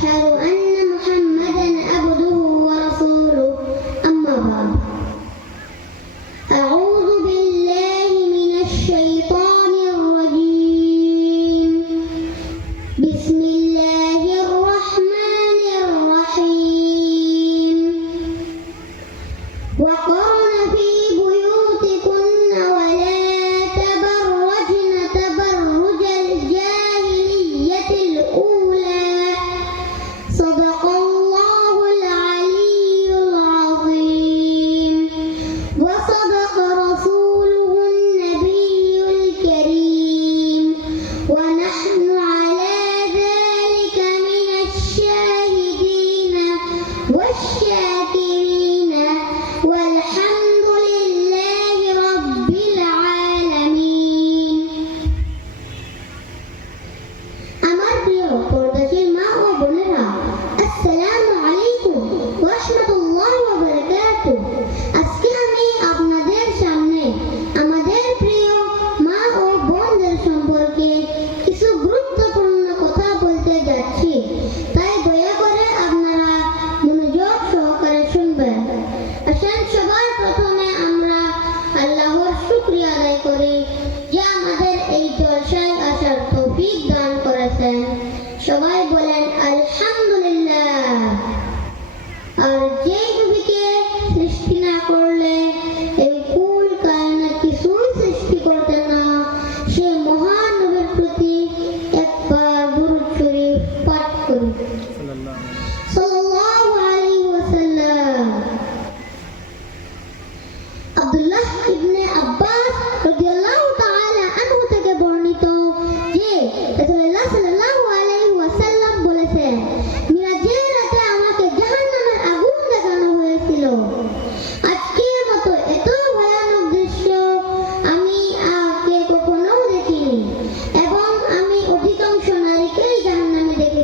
وأشهد أن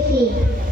দেখি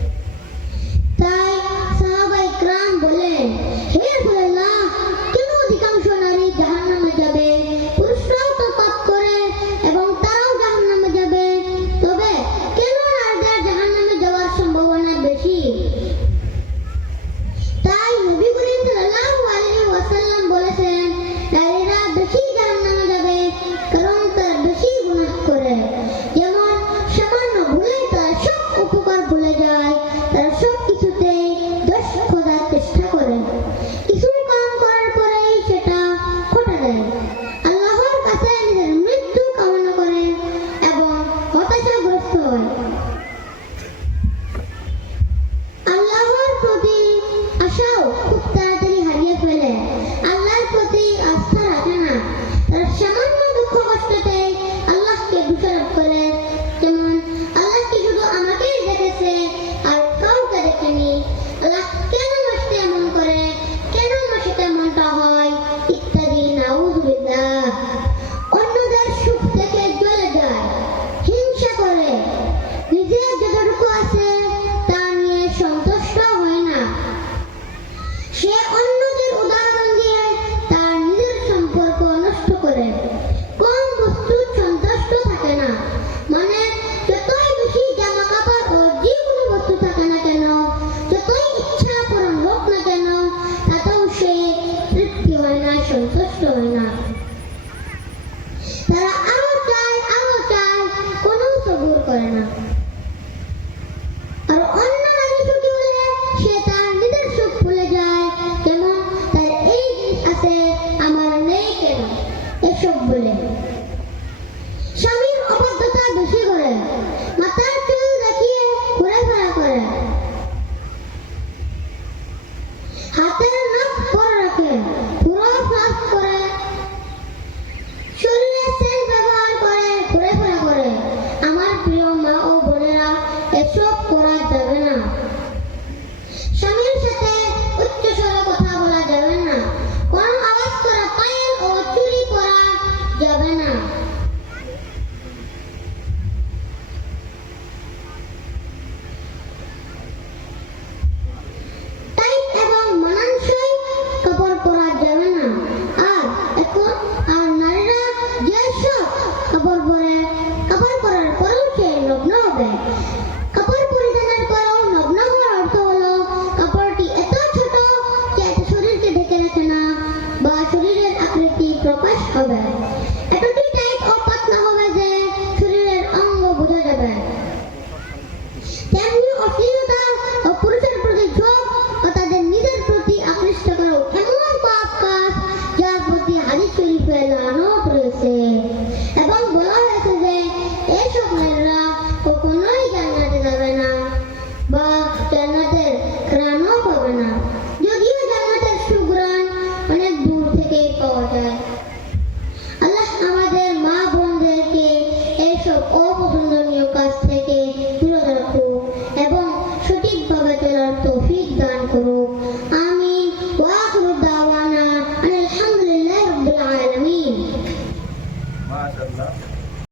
এসব বলে। স্বামীর অবাধ্যতা দোষী করে। মাথার চুল দেখিয়ে ঘোরাফেরা করে। হাতে কাপড় পরে কাপড় পরার পরে লগ্ন হবে